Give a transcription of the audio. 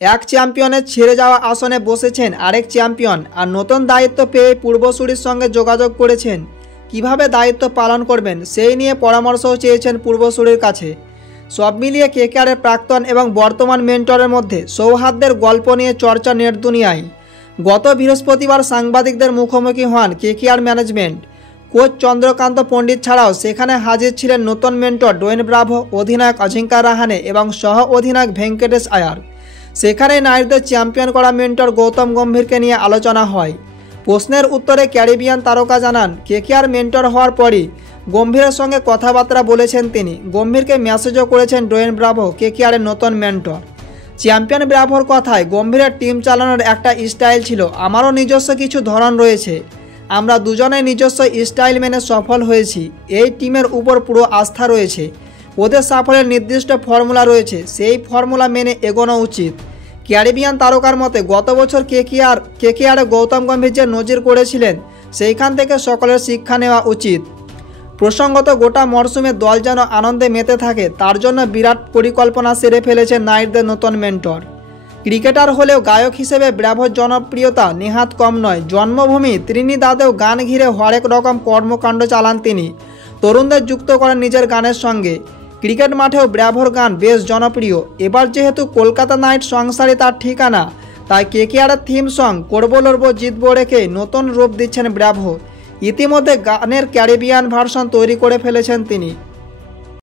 এক চ্যাম্পিয়নের ছেড়ে যাওয়া আসনে বসেছেন আরেক চ্যাম্পিয়ন, আর নতুন দায়িত্ব পেয়ে পূর্বসূরির সঙ্গে যোগাযোগ করেছেন। কিভাবে দায়িত্ব পালন করবেন সেই নিয়ে পরামর্শও চেয়েছেন পূর্বসূরির কাছে। সব মিলিয়ে কেকেআরের প্রাক্তন এবং বর্তমান মেন্টরের মধ্যে সৌহার্দ্যের গল্প নিয়ে চর্চা নেট দুনিয়ায়। গত বৃহস্পতিবার সাংবাদিকদের মুখোমুখি হন কেকেআর ম্যানেজমেন্ট। কোচ চন্দ্রকান্ত পণ্ডিত ছাড়াও সেখানে হাজির ছিলেন নতুন মেন্টর ডোয়েন ব্রাভো, অধিনায়ক অজিঙ্কা রাহানে এবং সহ অধিনায়ক ভেঙ্কটেশ আয়ার। সেখানে নারীদের চ্যাম্পিয়ন করা মেন্টর গৌতম গম্ভীরকে নিয়ে আলোচনা হয়। প্রশ্নের উত্তরে ক্যারিবিয়ান তারকা জানান, কেকেআর মেন্টর হওয়ার পরই গম্ভীরের সঙ্গে কথাবার্তা বলেছেন তিনি। গম্ভীরকে মেসেজও করেছেন ডোয়েন ব্রাভো, কেকেআরের নতুন মেন্টর। চ্যাম্পিয়ন ব্রাভোর কথায়, গম্ভীরের টিম চালানোর একটা স্টাইল ছিল, আমারও নিজস্ব কিছু ধরন রয়েছে। আমরা দুজনেই নিজস্ব স্টাইল মেনে সফল হয়েছি। এই টিমের উপর পুরো আস্থা রয়েছে। ওদের সাফল্যের নির্দিষ্ট ফর্মুলা রয়েছে, সেই ফর্মুলা মেনে এগোনো উচিত। ক্যারিবিয়ান তারকার মতে গত বছর কেকেআরে গৌতম গম্ভীর যে নজির করেছিলেন সেইখান থেকে সকলের শিক্ষা নেওয়া উচিত। প্রসঙ্গত, গোটা মরশুমে দল যেন আনন্দে মেতে থাকে তার জন্য বিরাট পরিকল্পনা সেরে ফেলেছেন নাইটদের নতুন মেন্টর। ক্রিকেটার হলেও গায়ক হিসেবে ব্রাভোর জনপ্রিয়তা নেহাত কম নয়। জন্মভূমি ত্রিনিদাদেও গান ঘিরে হরেক রকম কর্মকাণ্ড চালান তিনি। তরুণদের যুক্ত করেন নিজের গানের সঙ্গে। ক্রিকেট মাঠেও ব্রাভোর গান বেশ জনপ্রিয়। এবার যেহেতু কলকাতা নাইট সংসারই তার ঠিকানা, তাই কেকেআরের থিম সং করবো লড়বো জিতবো রেখে নতুন রূপ দিচ্ছেন ব্রাভো। ইতিমধ্যে গানের ক্যারিবিয়ান ভার্সন তৈরি করে ফেলেছেন তিনি।